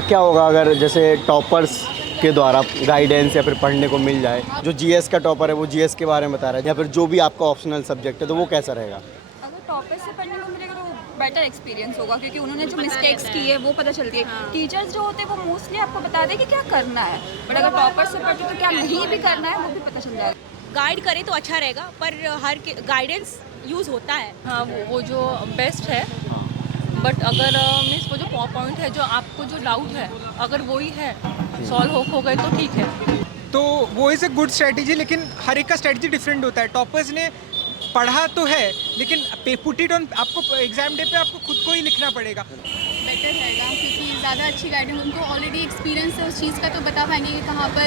क्या होगा अगर जैसे टॉपर्स के द्वारा गाइडेंस या फिर पढ़ने को मिल जाए, जो जीएस का टॉपर है वो जीएस के बारे में बता रहा है, या फिर जो भी आपका ऑप्शनल सब्जेक्ट है तो वो कैसा रहेगा? अगर टॉपर से पढ़ने को मिलेगा तो बेटर एक्सपीरियंस होगा, क्योंकि उन्होंने जो मिस्टेक्स की है वो पता चलती है। टीचर्स जो होते हैं वो मोस्टली आपको बता दें कि क्या करना है, बट अगर टॉपर से पढ़ते तो क्या नहीं भी करना है वो भी पता चल जाएगा। गाइड करे तो अच्छा रहेगा, पर हर गाइडेंस यूज़ होता है। हाँ, वो जो बेस्ट है, बट अगर मीन्स वो जो पॉइंट है, जो आपको जो डाउट है, अगर वही है सॉल्व हो गए तो ठीक है। तो वो इज़ ए गुड स्ट्रेटजी, लेकिन हर एक का स्ट्रेटजी डिफरेंट होता है। टॉपर्स ने पढ़ा तो है, लेकिन पुट इट ऑन, आपको एग्जाम डे पे आपको खुद को ही लिखना पड़ेगा। बेटर रहेगा, क्योंकि ज़्यादा अच्छी गाइडेंस, उनको ऑलरेडी एक्सपीरियंस है उस चीज़ का, तो बता पाएंगे कि कहाँ पर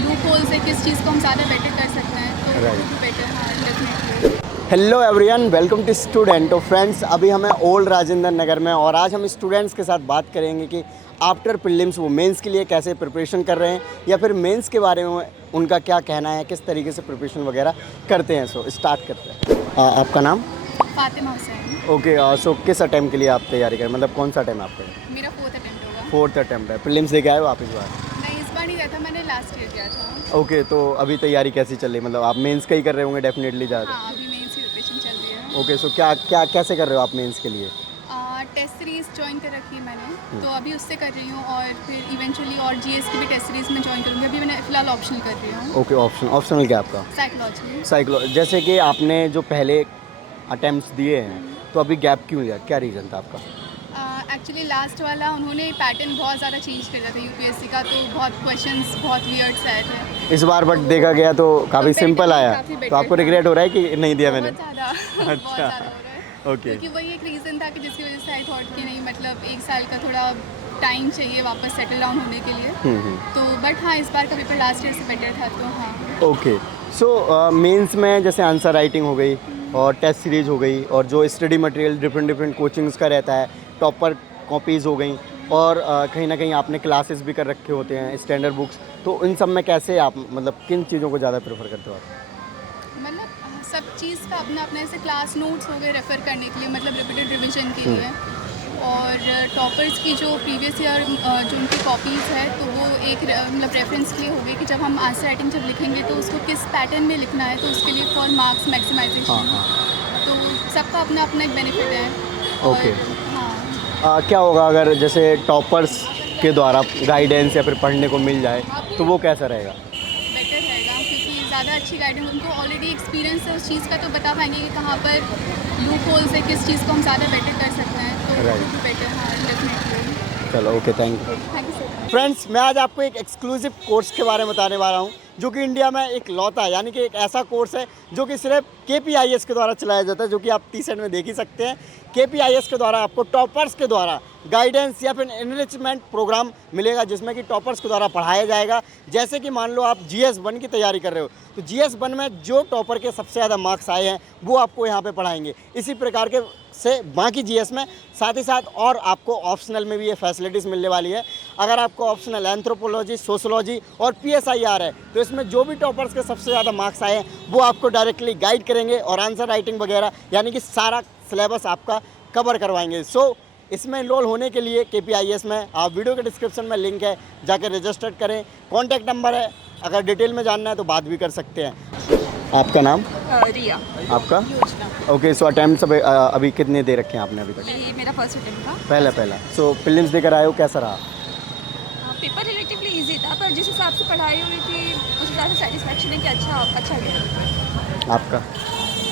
लूप होल्स है, किस चीज़ को हम ज़्यादा बेटर कर सकते हैं। तो बेटर, हाँ, definitely. Hello everyone, welcome to student. तो फ्रेंड्स, अभी हमें ओल्ड राजेंद्र नगर में, और आज हम स्टूडेंट्स के साथ बात करेंगे कि आफ्टर प्रीलिम्स वो मेंस के लिए कैसे प्रिपरेशन कर रहे हैं, या फिर मेंस के बारे में उनका क्या कहना है, किस तरीके से प्रिपरेशन वगैरह करते हैं। सो स्टार्ट करते हैं। आपका नाम? फातिमा हुसैन। ओके, सो किस अटैम्प्ट के लिए आप तैयारी करें, मतलब कौन सा अटैम्प्ट आपका? मेरा 4th अटेम्प्ट होगा। 4th अटैम्प्ट है। प्रीलिम्स दे के आए हो आप इस बार? नहीं, इस बार नहीं गया था, मैंने लास्ट ईयर गया था। ओके, तो अभी तैयारी कैसी चल रही है? मतलब आप मेंस का ही कर रहे होंगे डेफिनेटली ज़्यादा। हाँ, अभी मेंस की प्रिपरेशन चल रही है। ओके, सो कैसे कर रहे हो आप मेंस के लिए? टेस्ट सीरीज़ ज्वाइन कर रखी है मैंने, तो अभी उससे कर रही हूँ, और फिर इवेंचुअली और जीएस की भी टेस्ट सीरीज़ में ज्वाइन करूँगी। अभी मैंने फ़िलहाल ऑप्शनल कर रही हूँ। ओके, ऑप्शनल क्या आपका? साइकोलॉजी। जैसे कि आपने जो पहले अटेम्प्ट्स दिए हैं, तो अभी गैप क्यों लिया, क्या रीज़न था आपका? एक्चुअली लास्ट वाला उन्होंने पैटर्न बहुत ज़्यादा चेंज कर दिया था यूपीएससी का, तो बहुत क्वेश्चंस बहुत वियर्ड से आए थे इस बार, बट देखा गया तो काफ़ी सिंपल आया। काफ़ी तो आपको better रिग्रेट हो रहा है कि नहीं दिया मैंने? बहुत ज़्यादा बहुत ज़्यादा हो रहा है। ओके, क्योंकि वही एक रीज़न था कि जिसकी वजह से आई थॉट कि नहीं, मतलब 1 साल का थोड़ा टाइम चाहिए वापस सेटल डाउन होने के लिए। तो बट हाँ, इस बार का पेपर लास्ट ईयर से बेटर था, तो हाँ। ओके। सो मेंस में जैसे आंसर राइटिंग हो गई और टेस्ट सीरीज हो गई, और जो स्टडी मटेरियल डिफरेंट कोचिंग्स का रहता है, टॉपर कॉपीज़ हो गई, और कहीं ना कहीं आपने क्लासेस भी कर रखे होते हैं, स्टैंडर्ड बुक्स, तो इन सब में कैसे आप, मतलब किन चीज़ों को ज़्यादा प्रेफर करते हो आप? मतलब सब चीज़ का अपना अपना, जैसे क्लास नोट्स हो गए रेफ़र करने के लिए, मतलब रिपीटेड रिवीजन के लिए, और टॉपर्स की जो प्रीवियस ईयर जो उनकी कॉपीज़ है, तो वो एक मतलब रेफरेंस के लिए हो गई कि जब हम आंसर राइटिंग जब लिखेंगे तो उसको किस पैटर्न में लिखना है, तो उसके लिए फॉर मार्क्स मैक्सिमाइजेशन। तो सबका अपना अपना एक बेनिफिट है। ओके। हाँ, क्या होगा अगर जैसे टॉपर्स के द्वारा गाइडेंस या फिर पढ़ने को मिल जाए, तो वो कैसा रहेगा? बेटर रहेगा, क्योंकि ज़्यादा अच्छी गाइडेंस, उनको ऑलरेडी एक्सपीरियंस है उस चीज़ का, तो बता पाएंगे कि कहाँ पर लूप होल्स है, किस चीज़ को हम ज़्यादा बेटर कर सकते हैं। तो बेटर, हाँ, डेफिनेटली। चलो, okay, thank you. Thank you so much. Friends, मैं आज आपको एक एक्सक्लूसिव कोर्स के बारे में बताने वाला हूँ, जो कि इंडिया में एक लौता है, यानी कि एक ऐसा कोर्स है जो कि सिर्फ KPIS के द्वारा चलाया जाता है, जो कि आप टी-शर्ट में देख ही सकते हैं। KPIS के द्वारा आपको टॉपर्स के द्वारा गाइडेंस या फिर एनरिचमेंट प्रोग्राम मिलेगा, जिसमें कि टॉपर्स के द्वारा पढ़ाया जाएगा। जैसे कि मान लो आप GS 1 की तैयारी कर रहे हो, तो GS 1 में जो टॉपर के सबसे ज़्यादा मार्क्स आए हैं वो आपको यहाँ पे पढ़ाएंगे। इसी प्रकार के से बाकी GS में, साथ ही साथ और आपको ऑप्शनल में भी ये फैसिलिटीज़ मिलने वाली है। अगर आपको ऑप्शनल एंथ्रोपोलॉजी, सोशोलॉजी और PSIR है, तो इसमें जो भी टॉपर्स के सबसे ज़्यादा मार्क्स आए हैं वो आपको डायरेक्टली गाइड करेंगे, और आंसर राइटिंग वगैरह यानी कि सारा सिलेबस आपका कवर करवाएंगे। सो इसमें इनरोल होने के लिए KPIS में आप वीडियो के डिस्क्रिप्शन में लिंक है, जाकर रजिस्टर करें। कॉन्टैक्ट नंबर है, अगर डिटेल में जानना है तो बात भी कर सकते हैं। आपका नाम? रिया। आपका? ओके, सो अटैम्प्ट अभी कितने दे रखे हैं आपने अभी तक? ये मेरा फर्स्ट अटेम्प्ट था। पहला। सो प्रीलिम्स देकर आए हो, कैसा रहा? पेपर रिलेटिवली इजी था, पर जिस हिसाब से पढ़ाई हुई थी उस हिसाब से सेटिस्फेक्शन है कि अच्छा गया। आपका?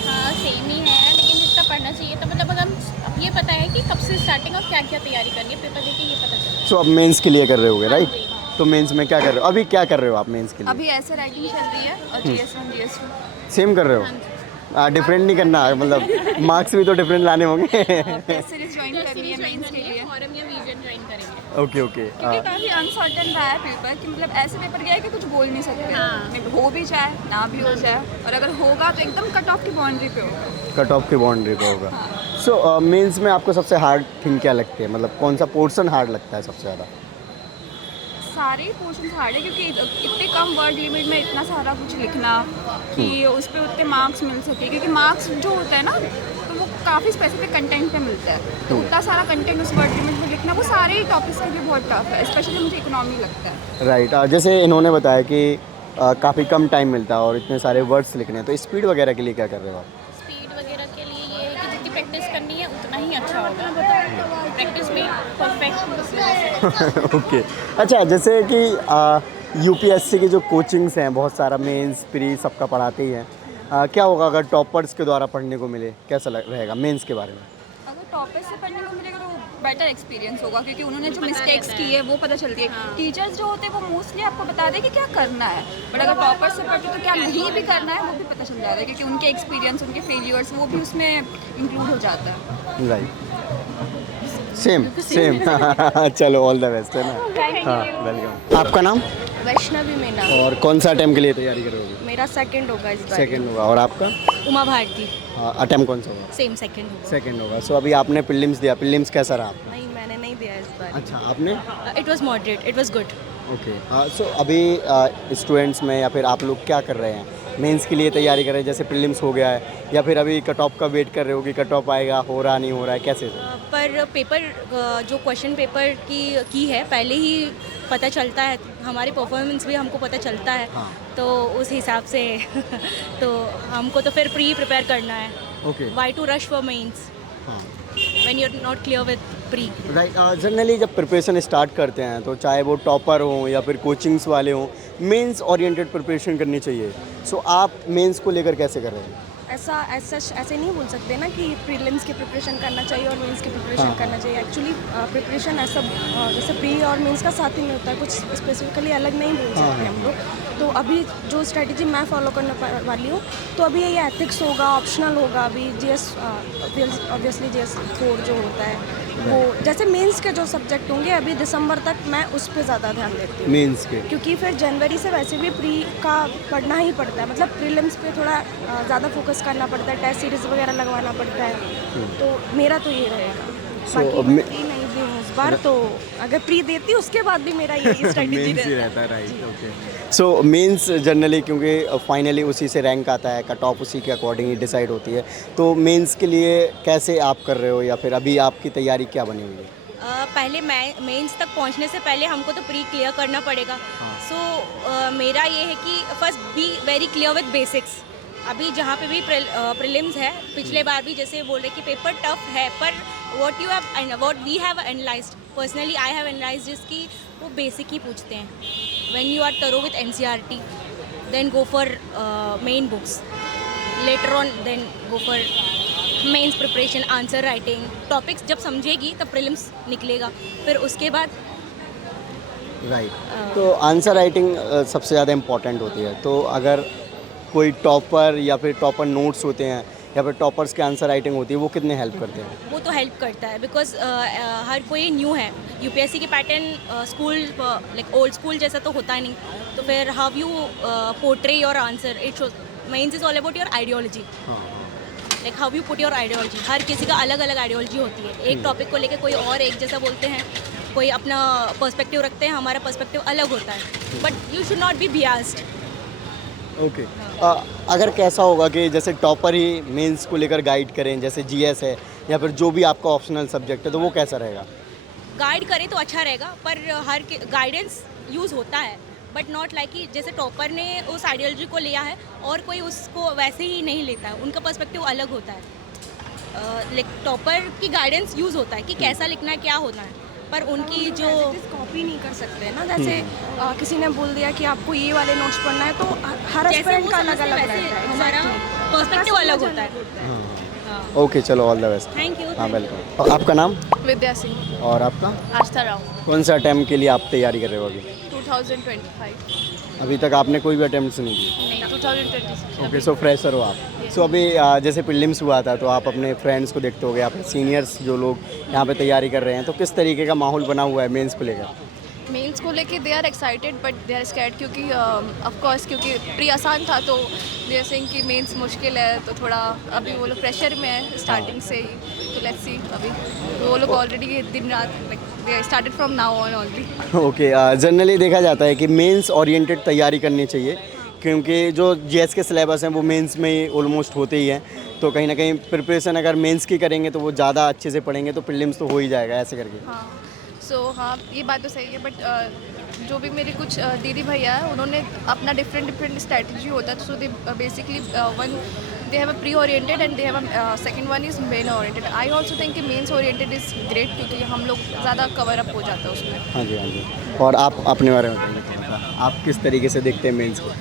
हाँ, सेम ही है, लेकिन जितना पढ़ना चाहिए था, मतलब अगर अब ये पता है कि कब से स्टार्टिंग और क्या क्या तैयारी करनी है, पेपर देके ये पता चला। सो अब मेंस के लिए कर रहे होगे, राइट? तो मेंस में क्या कर रहे हो अभी? क्या कर रहे हो आप मेंस के लिए? अभी ऐसे राइटिंग चल रही है, और GS 1 GS 2 सेम कर रहे हो? डिफरेंट नहीं करना, मतलब मार्क्स भी तो डिफरेंट लाने होंगे। टेस्ट सीरीज ज्वाइन करनी है मेंस के लिए। फॉरम या विजन ज्वाइन करेंगे। ओके। क्योंकि काफ़ी अनसर्टन रहा है पेपर, कि मतलब ऐसे पेपर गया है कि कुछ बोल नहीं सकते। हाँ। हो भी जाए, ना भी हो जाए, और अगर होगा तो एकदम कट ऑफ की बाउंड्री पे होगा। कट ऑफ की बाउंड्री पे होगा। सो मेंस में आपको सबसे हार्ड थिंग क्या लगती है, मतलब कौन सा पोर्शन हार्ड लगता है सबसे ज़्यादा? सारे ही पोर्शन हार्ड है, क्योंकि इतने कम वर्ड लिमिट में इतना सारा कुछ लिखना कि उस पर उतने मार्क्स मिल सके, क्योंकि मार्क्स जो होता है ना, तो वो काफ़ी स्पेसिफिक कंटेंट पे मिलता है, तो उतना सारा कंटेंट उस वर्ड लिमिट में लिखना वो सारे ही टॉपिक्स के लिए बहुत टफ है, स्पेशली मुझे इकोनॉमी लगता है। राइट, जैसे इन्होंने बताया कि काफ़ी कम टाइम मिलता है और इतने सारे वर्ड्स लिखने हैं, तो स्पीड वगैरह के लिए क्या कर रहे हो आप? स्पीड वगैरह के लिए ये है कि जितनी प्रैक्टिस करनी है उतना ही अच्छा होगा। प्रैक्टिस में परफेक्ट। ओके, अच्छा, जैसे कि यूपीएससी की जो कोचिंग्स हैं, बहुत सारा मेंस प्री सबका पढ़ाते ही हैं, क्या होगा अगर टॉपर्स के द्वारा पढ़ने को मिले, कैसा रहेगा मेंस के बारे में? अगर टॉपर से पढ़ने को मिलेगा तो बेटर एक्सपीरियंस होगा, क्योंकि उन्होंने जो मिस्टेक्स की है वो पता चलती है। टीचर्स जो होते हैं वो मोस्टली आपको बता दें कि क्या करना है, बट अगर टॉपर से पढ़ते तो क्या नहीं भी करना है वो भी पता चल जाता है, क्योंकि उनके एक्सपीरियंस, उनके फेलियर्स वो भी उसमें इंक्लूड हो जाता है। राइट, सेम चलो, ऑल द बेस्ट, है ना? हाँ, वेलकम। आपका नाम? वैष्णवी मीना। और कौन सा अटेम्प्ट के लिए तैयारी कर रहे हो? मेरा सेकंड होगा इस बार। सेकंड होगा। और आपका? उमा भारती। अटेम्प्ट कौन सा होगा? सेम सेकंड होगा। सेकंड होगा। सो अभी आपने प्रीलिम्स दिया, प्रीलिम्स कैसा रहा आपका? नहीं, मैंने नहीं दिया इस बार। अच्छा, आपने? It was moderate, it was good. Okay, so अभी स्टूडेंट्स में या फिर आप लोग क्या कर रहे हैं? मेंस के लिए तैयारी कर रहे हैं, जैसे प्रीलिम्स हो गया है, या फिर अभी कट ऑफ का वेट कर रहे हो कि कट ऑफ आएगा, हो रहा नहीं हो रहा है, कैसे? पर पेपर जो क्वेश्चन पेपर की है पहले ही पता चलता है, हमारी परफॉर्मेंस भी हमको पता चलता है। हाँ। तो उस हिसाब से तो हमको तो फिर प्री प्रिपेयर करना है। Okay, why to rush for mains हाँ, when you are not clear with pre. Right. Generally जब प्रिपरेशन स्टार्ट करते हैं तो चाहे वो टॉपर हों या फिर कोचिंग्स वाले हों, मेंस ओरिएंटेड प्रिपरेशन करनी चाहिए। सो आप मेंस को लेकर कैसे कर रहे हैं? ऐसे नहीं बोल सकते ना कि प्रीलिम्स की प्रिपरेशन करना चाहिए और मेंस की प्रिपरेशन करना चाहिए। एक्चुअली प्रिपरेशन ऐसा जैसे प्री और मेंस का साथ ही में होता है, कुछ स्पेसिफिकली अलग नहीं बोल सकते हम लोग। तो अभी जो स्ट्रेटजी मैं फॉलो करने वाली हूँ, तो अभी ये एथिक्स होगा, ऑप्शनल होगा। अभी जीएस ऑब्वियसली जीएस 4 जो होता है वो, जैसे मेंस के जो सब्जेक्ट होंगे अभी दिसंबर तक मैं उस पर ज़्यादा ध्यान देती हूँ मेंस के, क्योंकि फिर जनवरी से वैसे भी प्री का पढ़ना ही पड़ता है। मतलब प्रीलिम्स पे थोड़ा ज़्यादा फोकस करना पड़ता है, टेस्ट सीरीज वगैरह लगवाना पड़ता है। तो मेरा तो ये रहेगा। बाकी मैं प्री नहीं दी हूँ इस बार, तो अगर प्री देती उसके बाद भी मेरा यही स्ट्रेटजी रहता है। Right, okay. So mains generally क्योंकि फाइनली उसी से रैंक आता है, कट ऑफ उसी के अकॉर्डिंग ही डिसाइड होती है। तो मेंस के लिए कैसे आप कर रहे हो, या फिर अभी आपकी तैयारी क्या बनी हुई है? पहले मेंस तक पहुंचने से पहले हमको तो प्री क्लियर करना पड़ेगा। सो मेरा ये है कि first be very clear with basics. अभी जहाँ पे भी प्रीलिम्स है, पिछले बार भी जैसे बोल रहे कि पेपर टफ है, पर what we have analysed, personally I have analysed जिसकी वो बेसिक ही पूछते हैं। When you are thorough with NCERT then go for main books, later on then go for mains preparation, answer writing. Topics जब समझेगी तब प्रीलिम्स निकलेगा, फिर उसके बाद राइट। तो आंसर राइटिंग सबसे ज़्यादा इम्पॉर्टेंट होती है। तो अगर कोई टॉपर या फिर टॉपर नोट्स होते हैं या फिर टॉपर्स के आंसर राइटिंग होती है, वो कितने हेल्प करते हैं? वो तो हेल्प करता है, बिकॉज हर कोई न्यू है। यूपीएससी के pattern school like old school जैसा तो होता ही नहीं। तो फिर how you portray your answer, it shows mains is all about your ideology, like how you put your ideology. हर किसी का अलग अलग आइडियोलॉजी होती है। एक टॉपिक को लेके कोई और एक जैसा बोलते हैं, कोई अपना पर्सपेक्टिव रखते हैं, हमारा पर्सपेक्टिव अलग होता है। But you should not be biased. Okay, अगर कैसा होगा कि जैसे टॉपर ही मेंस को लेकर गाइड करें, जैसे जीएस है या फिर जो भी आपका ऑप्शनल सब्जेक्ट है, तो वो कैसा रहेगा? गाइड करे तो अच्छा रहेगा, पर हर गाइडेंस यूज़ होता है, बट नॉट लाइक कि जैसे टॉपर ने उस आइडियोलॉजी को लिया है और कोई उसको वैसे ही नहीं लेता है, उनका पर्सपेक्टिव अलग होता है। लाइक टॉपर की गाइडेंस यूज़ होता है कि कैसा लिखना है, क्या होना है, पर उनकी जो कॉपी नहीं कर सकते ना। जैसे किसी ने बोल दिया कि आपको ये वाले नोट्स पढ़ना है, तो हर एस्पिरेंट का अलग अलग रहता है, हमारा पर्सपेक्टिव अलग होता है। ओके, चलो, all the best. Thank you. हाँ, वेलकम। आपका नाम? विद्या सिंह। और आपका? आस्था राव। कौन सा अटेम्प्ट के लिए आप तैयारी कर रहे हो अभी? 2025। अभी तक आपने कोई भी अटेम्प्ट नहीं की? नहीं, 2026। ओके, सो फ्रेशर हो आप। सो अभी जैसे प्रीलिम्स हुआ था, तो आप अपने फ्रेंड्स को देखते होगे, अपने सीनियर्स जो लोग यहाँ पे तैयारी कर रहे हैं, तो किस तरीके का माहौल बना हुआ है मेंस को लेकर? मेंस को लेके they are excited but they are scared, क्योंकि ऑफ कोर्स क्योंकि प्री आसान था, तो दे आर सेइंग कि मेंस मुश्किल है, तो थोड़ा अभी वो लोग प्रेशर में है स्टार्टिंग से ही। तो लेट्स सी, अभी वो लोग ऑलरेडी दिन रात like they started from now on already. Okay, generally देखा जाता है कि मेंस ओरिएंटेड तैयारी करनी चाहिए, क्योंकि जो जीएस के सिलेबस हैं वो मेंस में ही ऑलमोस्ट होते ही हैं। तो कहीं ना कहीं प्रिपरेशन अगर मेंस की करेंगे तो वो ज़्यादा अच्छे से पढ़ेंगे तो प्रीलिम्स तो हो ही जाएगा ऐसे करके। हाँ हाँ ये बात तो सही है, बट जो भी मेरे कुछ दीदी भैया हैं उन्होंने अपना डिफरेंट स्ट्रैटेजी होता है, so they basically one they have a pre oriented and they have a second one is main oriented. I also think कि मेंस ओरिएंटेड इज़ ग्रेट, क्योंकि हम लोग ज़्यादा कवर अप हो जाता है उसमें। हाँ जी, हाँ जी। और आप अपने बारे में बताइए, आप किस तरीके से देखते हैं मेंस को?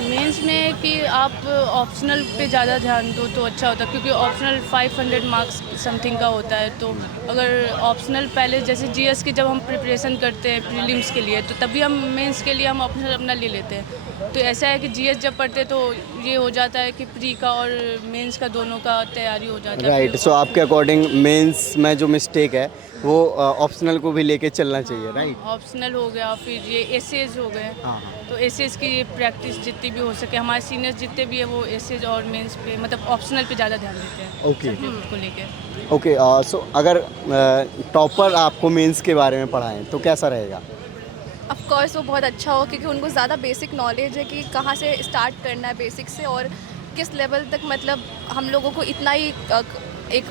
मेंस में कि आप ऑप्शनल पे ज़्यादा ध्यान दो तो अच्छा होता है, क्योंकि ऑप्शनल 500 मार्क्स समथिंग का होता है। तो अगर ऑप्शनल पहले जैसे जीएस की जब हम प्रिपरेशन करते हैं प्रीलिम्स के लिए, तो तभी हम मेंस के लिए हम ऑप्शनल अपना ले लेते हैं। तो ऐसा है कि जीएस जब पढ़ते तो ये हो जाता है कि प्री का और मेंस का दोनों का तैयारी हो जाता है। राइट, सो आपके अकॉर्डिंग मेंस में जो मिस्टेक है वो ऑप्शनल को भी लेके चलना चाहिए, राइट? ऑप्शनल हो गया, फिर ये एसेज हो गए। हाँ। तो एसेज की प्रैक्टिस जितनी भी हो सके, हमारे सीनियर्स जितने भी है वो एसेज और मेंस पे मतलब ऑप्शनल पे ज़्यादा ध्यान देते हैं ओके सब्जेक्ट को लेके। ओके, सो अगर टॉपर आपको मेंस के बारे में पढ़ाएं तो कैसा रहेगा? ऑफ कोर्स वो बहुत अच्छा हो, क्योंकि उनको ज़्यादा बेसिक नॉलेज है कि कहाँ से स्टार्ट करना है बेसिक से और किस लेवल तक, मतलब हम लोगों को इतना ही एक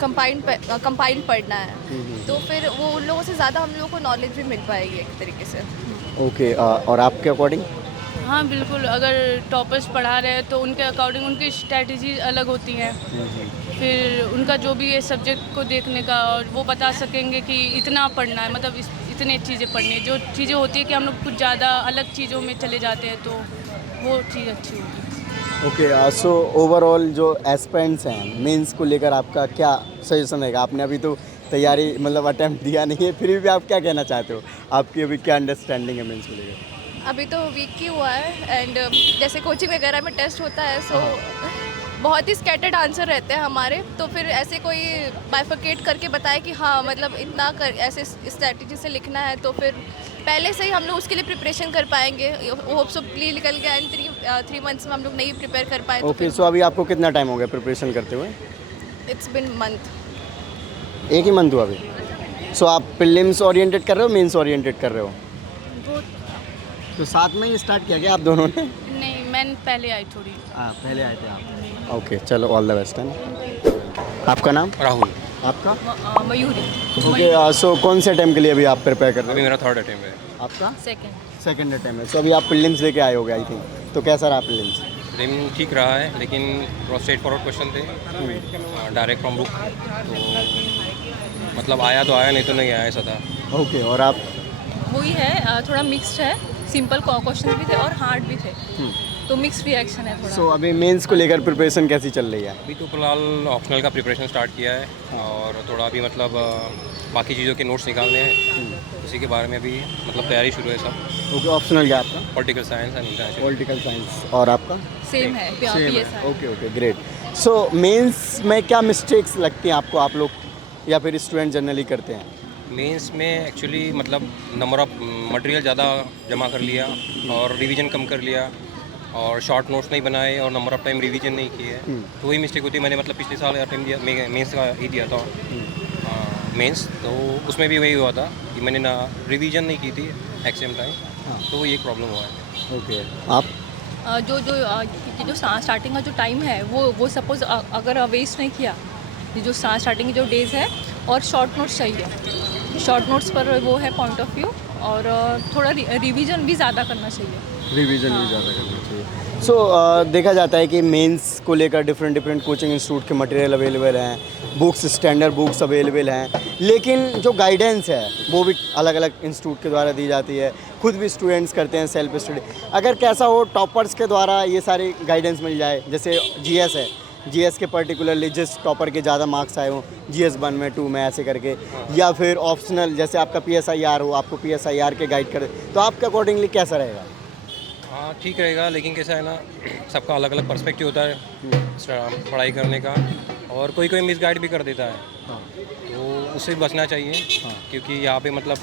कंपाइल पढ़ना है, तो फिर वो उन लोगों से ज़्यादा हम लोगों को नॉलेज भी मिल पाएगी एक तरीके से। ओके, और आपके अकॉर्डिंग? हाँ बिल्कुल, अगर टॉपर्स पढ़ा रहे हैं तो उनके अकॉर्डिंग उनकी स्ट्रैटेजी अलग होती हैं। फिर उनका जो भी है सब्जेक्ट को देखने का, और वो बता सकेंगे कि इतना पढ़ना है, मतलब इतने चीज़ें पढ़नी है। जो चीज़ें होती है कि हम लोग कुछ ज़्यादा अलग चीज़ों में चले जाते हैं, तो वो चीज़ अच्छी होगी। ओके, सो ओवरऑल जो एस्पिरेंट्स हैं मेंस को लेकर आपका क्या सजेशन रहेगा? आपने अभी तो तैयारी मतलब अटेम्प्ट दिया नहीं है, फिर भी आप क्या कहना चाहते हो? आपकी अभी क्या अंडरस्टैंडिंग है मेंस को लेकर? अभी तो वीक ही हुआ है, एंड जैसे कोचिंग वगैरह में टेस्ट होता है, सो बहुत ही स्कैटर्ड आंसर रहते हैं हमारे, तो फिर ऐसे कोई बाइफिकेट करके बताए कि हाँ मतलब इतना ऐसे स्ट्रैटेजी से लिखना है, तो फिर पहले से ही हम लोग उसके लिए प्रिपरेशन कर पाएंगे। होप सो प्ली निकल गया एंड 3 मंथ्स में हम लोग नहीं प्रिपेयर कर पाए। ओके, सो अभी आपको कितना टाइम हो गया प्रिपरेशन करते हुए? It's been month. एक ही मंथ हुआ अभी? सो आप प्रीलिम्स ओरिएंटेड कर रहे हो, मेंस ओरिएंटेड कर रहे हो? तो साथ में ही स्टार्ट किया गया आप दोनों ने? नहीं, मैं पहले आई थोड़ी। हाँ, पहले आए थे आप। ओके, चलो ऑल द बेस्ट। आपका नाम? राहुल। आपका? मयूरी। ओके, सो कौन से टाइम के लिए अभी आप प्रिपेयर कर रहे हो? अभी मेरा 3rd अटेम्प्ट है। आपका? सेकंड अटेम्प्ट है। सो अभी आप प्रीलिम्स लेके आए होगे आई थिंक, तो कैसा रहा प्रीलिम्स? प्रीलिम ठीक रहा है, लेकिन थोड़ा स्ट्रेट फॉरवर्ड क्वेश्चन थे, डायरेक्ट फ्रॉम बुक, तो मतलब आया तो आया, नहीं तो नहीं आया, ऐसा था। ओके, और आप? वही है, थोड़ा मिक्स्ड है, सिंपल क्वेश्चन भी थे और हार्ड भी थे, तो मिक्स रिएक्शन है थोड़ा। सो अभी मेंस को लेकर प्रिपरेशन कैसी चल रही है? अभी तो फिलहाल ऑप्शनल का प्रिपरेशन स्टार्ट किया है, और थोड़ा अभी मतलब बाकी चीज़ों के नोट्स निकालने हैं, उसी के बारे में भी मतलब तैयारी शुरू है सब। ओके, ऑप्शनल क्या आपका? Political science and international. Political science. और आपका? सेम है, PSI। Okay, great. So mains में क्या मिस्टेक्स लगती हैं आपको, आप लोग या फिर स्टूडेंट जनरली करते हैं? मेंस में एक्चुअली मतलब नंबर ऑफ मटेरियल ज़्यादा जमा कर लिया और रिवीजन कम कर लिया, और शॉर्ट नोट्स नहीं बनाए और नंबर ऑफ टाइम रिवीजन नहीं किए, तो वही मिस्टेक होती है। मैंने मतलब पिछले साल अटेम्प्ट दिया, मेंस का ही दिया था मेंस, तो उसमें भी वही हुआ था कि मैंने ना रिवीजन नहीं की थी एग्जाम टाइम, तो वो एक प्रॉब्लम हुआ है। ओके, आप? जो स्टार्टिंग का जो टाइम है वो सपोज अगर वेस्ट नहीं किया, ये जो स्टार्टिंग की जो डेज है, और शॉर्ट नोट्स चाहिए, शॉर्ट नोट्स पर वो है पॉइंट ऑफ व्यू, और थोड़ा रिवीजन भी ज़्यादा करना चाहिए। रिवीजन भी ज़्यादा करना चाहिए। सो देखा जाता है कि मेंस को लेकर डिफरेंट कोचिंग इंस्टीट्यूट के मटेरियल अवेलेबल हैं, बुक्स स्टैंडर्ड बुक्स अवेलेबल हैं, लेकिन जो गाइडेंस है वो भी अलग अलग इंस्टीट्यूट के द्वारा दी जाती है, खुद भी स्टूडेंट्स करते हैं सेल्फ स्टडी। अगर कैसा हो टॉपर्स के द्वारा ये सारी गाइडेंस मिल जाए, जैसे जीएस है, जीएस के पर्टिकुलरली जिस टॉपर के ज़्यादा मार्क्स आए हों, जीएस 1 में 2 में ऐसे करके, या फिर ऑप्शनल जैसे आपका PSIR हो, आपको PSIR के गाइड करे, तो आपके अकॉर्डिंगली कैसा रहेगा? हाँ ठीक रहेगा, लेकिन कैसा है ना, सबका अलग अलग पर्सपेक्टिव होता है पढ़ाई करने का, और कोई कोई मिस गाइड भी कर देता है, तो उससे बचना चाहिए, क्योंकि यहाँ पे मतलब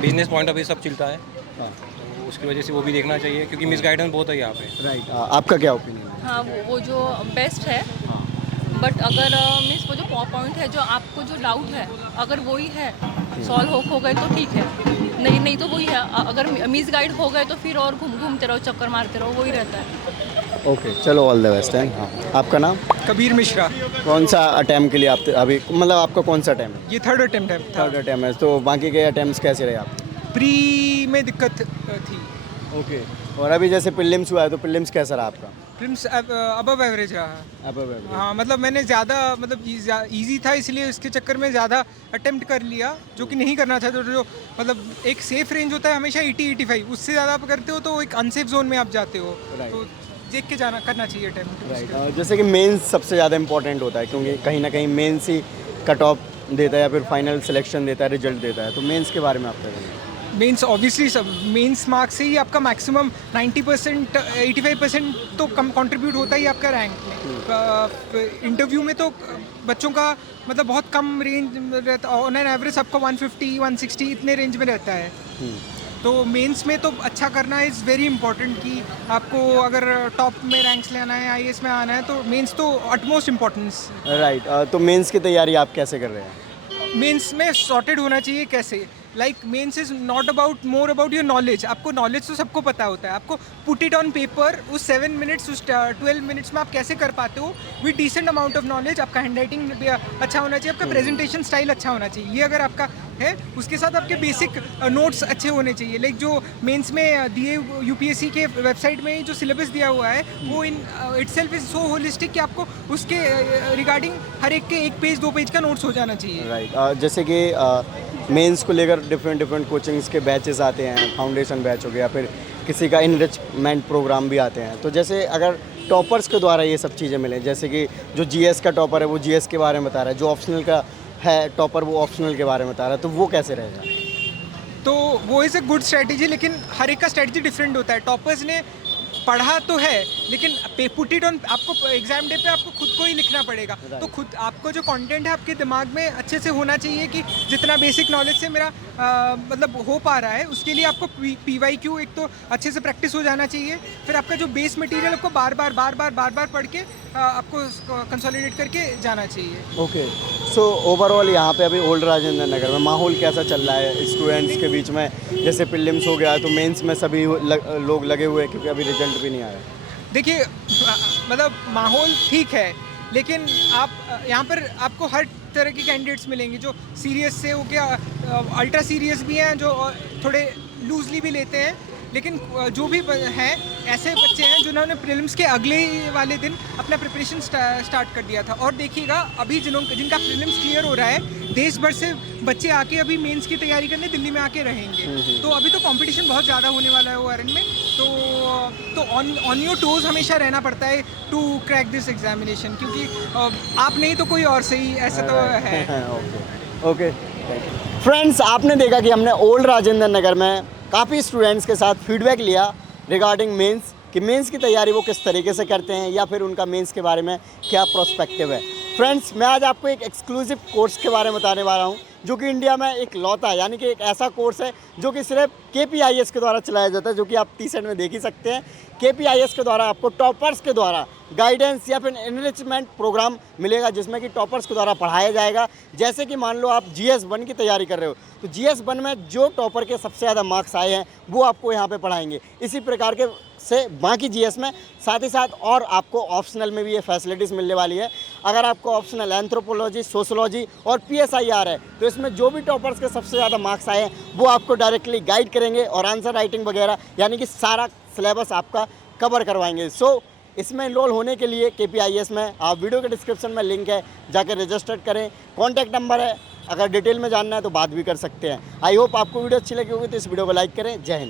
बिजनेस पॉइंट ऑफ व्यू सब चलता है, तो उसकी वजह से वो भी देखना चाहिए, क्योंकि मिस गाइडेंस बहुत है यहाँ पे। राइट, आपका क्या ओपिनियन है? हाँ, वो जो बेस्ट है, बट अगर मीन्स वो जो पॉइंट है, जो आपको जो डाउट है, अगर वही है सॉल्व हो गए तो ठीक है, नहीं तो वही है, अगर मिस गाइड हो गए तो फिर और घूमते रहो, चक्कर मारते रहो, वही रहता है। ओके, चलो ऑल द बेस्ट है। हाँ, आपका नाम? कबीर मिश्रा। कौन सा अटैम्प्ट के लिए आप अभी, मतलब आपका कौन सा अटैम्प्ट है? ये थर्ड अटेम्प्ट है। थर्ड अटैम्प्ट है, तो बाकी के अटैम्प्ट्स कैसे रहे आप? प्री में दिक्कत थी। ओके, और अभी जैसे प्रीलिम्स हुआ है तो प्रीलिम्स कैसा रहा आपका? प्रीलिम्स अबव एवरेज रहा है। Above average. हाँ, मतलब मैंने ज़्यादा मतलब इजी था इसलिए इसके चक्कर में ज़्यादा अटेम्प्ट कर लिया, जो कि नहीं करना चाहते। जो मतलब एक सेफ रेंज होता है हमेशा 80-85, उससे ज़्यादा आप करते हो तो एक अनसेफ जोन में आप जाते हो। Right. तो देख के जाना करना चाहिए अटेम्प्ट। राइट, जैसे कि मेंस सबसे ज़्यादा इंपॉर्टेंट होता है, क्योंकि कहीं ना कहीं मेंस ही कट ऑफ देता है या फिर फाइनल सिलेक्शन देता है, रिजल्ट देता है। तो मेंस के बारे में आप क्या कहेंगे? मेंस ऑब्वियसली सब मेंस मार्क्स से ही आपका मैक्सिमम 90% 85% तो कम कंट्रीब्यूट होता ही आपका रैंक में। इंटरव्यू में तो बच्चों का मतलब बहुत कम रेंज रहता, ऑन एन एवरेज आपका 150 160 इतने रेंज में रहता है। तो मेंस में तो अच्छा करना इज़ वेरी इंपॉर्टेंट कि आपको अगर टॉप में रैंक्स लेना है, आईएएस में आना है, तो मेंस तो अटमोस्ट इम्पोर्टेंस। राइट, तो मेंस की तैयारी आप कैसे कर रहे हैं? मेंस में सॉर्टेड होना चाहिए कैसे, like mains is not about more about your knowledge. आपको नॉलेज तो सबको पता होता है, आपको पुट इट ऑन पेपर उस 7 मिनट्स उस 12 मिनट्स में आप कैसे कर पाते हो with decent amount of knowledge. आपका हैंड राइटिंग भी अच्छा होना चाहिए, आपका प्रेजेंटेशन स्टाइल अच्छा होना चाहिए। ये अगर आपका है, उसके साथ आपके बेसिक नोट्स अच्छे होने चाहिए। लाइक जो मेंस में दिए यूपीएससी के वेबसाइट में जो सिलेबस दिया हुआ है वो in itself is so holistic कि आपको उसके रिगार्डिंग हर एक के 1 पेज 2 पेज का नोट्स हो जाना चाहिए। राइट, जैसे कि मेंस को लेकर डिफरेंट कोचिंग्स के बैचेस आते हैं, फाउंडेशन बैच हो गया, फिर किसी का इनरिचमेंट प्रोग्राम भी आते हैं। तो जैसे अगर टॉपर्स के द्वारा ये सब चीज़ें मिलें, जैसे कि जो जीएस का टॉपर है वो जीएस के बारे में बता रहा है, जो ऑप्शनल का है टॉपर वो ऑप्शनल के बारे में बता रहा है, तो वो कैसे रहेगा? तो वो इज़ अ गुड स्ट्रैटेजी, लेकिन हर एक का स्ट्रैटेजी डिफरेंट होता है। टॉपर्स ने पढ़ा तो है, लेकिन पुट इट ऑन, आपको एग्जाम डे पे आपको खुद को ही लिखना पड़ेगा। तो खुद आपको जो कंटेंट है आपके दिमाग में अच्छे से होना चाहिए कि जितना बेसिक नॉलेज से मेरा मतलब हो पा रहा है, उसके लिए आपको PYQ एक तो अच्छे से प्रैक्टिस हो जाना चाहिए। फिर आपका जो बेस मटेरियल आपको बार बार पढ़ के आपको कंसोलिडेट करके जाना चाहिए। ओके, सो ओवरऑल यहाँ पे अभी ओल्ड राजेंद्र नगर में माहौल कैसा चल रहा है स्टूडेंट्स के बीच में? जैसे प्रीलिम्स हो गया तो मेंस में सभी लोग लगे हुए हैं, क्योंकि अभी रिजल्ट भी नहीं आया। देखिए मतलब माहौल ठीक है, लेकिन आप यहाँ पर आपको हर तरह के कैंडिडेट्स मिलेंगे, जो सीरियस से हो गया, अल्ट्रा सीरियस भी हैं, जो थोड़े लूजली भी लेते हैं। लेकिन जो भी हैं ऐसे बच्चे हैं जिन्होंने प्रीलिम्स के अगले वाले दिन अपना प्रिपरेशन स्टार्ट कर दिया था। और देखिएगा अभी जिनका प्रीलिम्स क्लियर हो रहा है, देश भर से बच्चे आके अभी मेंस की तैयारी करने दिल्ली में आके रहेंगे। तो अभी तो कंपटीशन बहुत ज़्यादा होने वाला है ओआरएन में। तो ऑन योर टोज हमेशा रहना पड़ता है टू क्रैक दिस एग्जामिनेशन, क्योंकि आप नहीं तो कोई और सही, ऐसा तो है। ओके, फ्रेंड्स, आपने देखा कि हमने ओल्ड राजेंद्र नगर में काफ़ी स्टूडेंट्स के साथ फीडबैक लिया रिगार्डिंग मेंस, कि मेंस की तैयारी वो किस तरीके से करते हैं या फिर उनका मेंस के बारे में क्या प्रोस्पेक्टिव है। फ्रेंड्स, मैं आज आपको एक एक्सक्लूसिव कोर्स के बारे में बताने वाला हूँ, जो कि इंडिया में एक लौता, यानी कि एक ऐसा कोर्स है जो कि सिर्फ KPIS के द्वारा चलाया जाता है, जो कि आप T-सेट में देख ही सकते हैं। KPIS के द्वारा आपको टॉपर्स के द्वारा गाइडेंस या फिर एनरिचमेंट प्रोग्राम मिलेगा, जिसमें कि टॉपर्स के द्वारा पढ़ाया जाएगा। जैसे कि मान लो आप GS1 की तैयारी कर रहे हो, तो GS1 में जो टॉपर के सबसे ज़्यादा मार्क्स आए हैं वो आपको यहाँ पे पढ़ाएंगे। इसी प्रकार के से बाकी GS में साथ ही साथ और आपको ऑप्शनल में भी ये फैसिलिटीज़ मिलने वाली है। अगर आपको ऑप्शनल एंथ्रोपोलॉजी, सोशोलॉजी और PSIR है, तो इसमें जो भी टॉपर्स के सबसे ज़्यादा मार्क्स आए हैं वो आपको डायरेक्टली गाइड करेंगे और आंसर राइटिंग वगैरह यानी कि सारा सिलेबस आपका कवर करवाएंगे। सो इसमें इनरोल होने के लिए KPIS में आप वीडियो के डिस्क्रिप्शन में लिंक है, जाकर रजिस्टर करें। कॉन्टैक्ट नंबर है, अगर डिटेल में जानना है तो बात भी कर सकते हैं। आई होप आपको वीडियो अच्छी लगी होगी, तो इस वीडियो को लाइक करें। जय हिंद।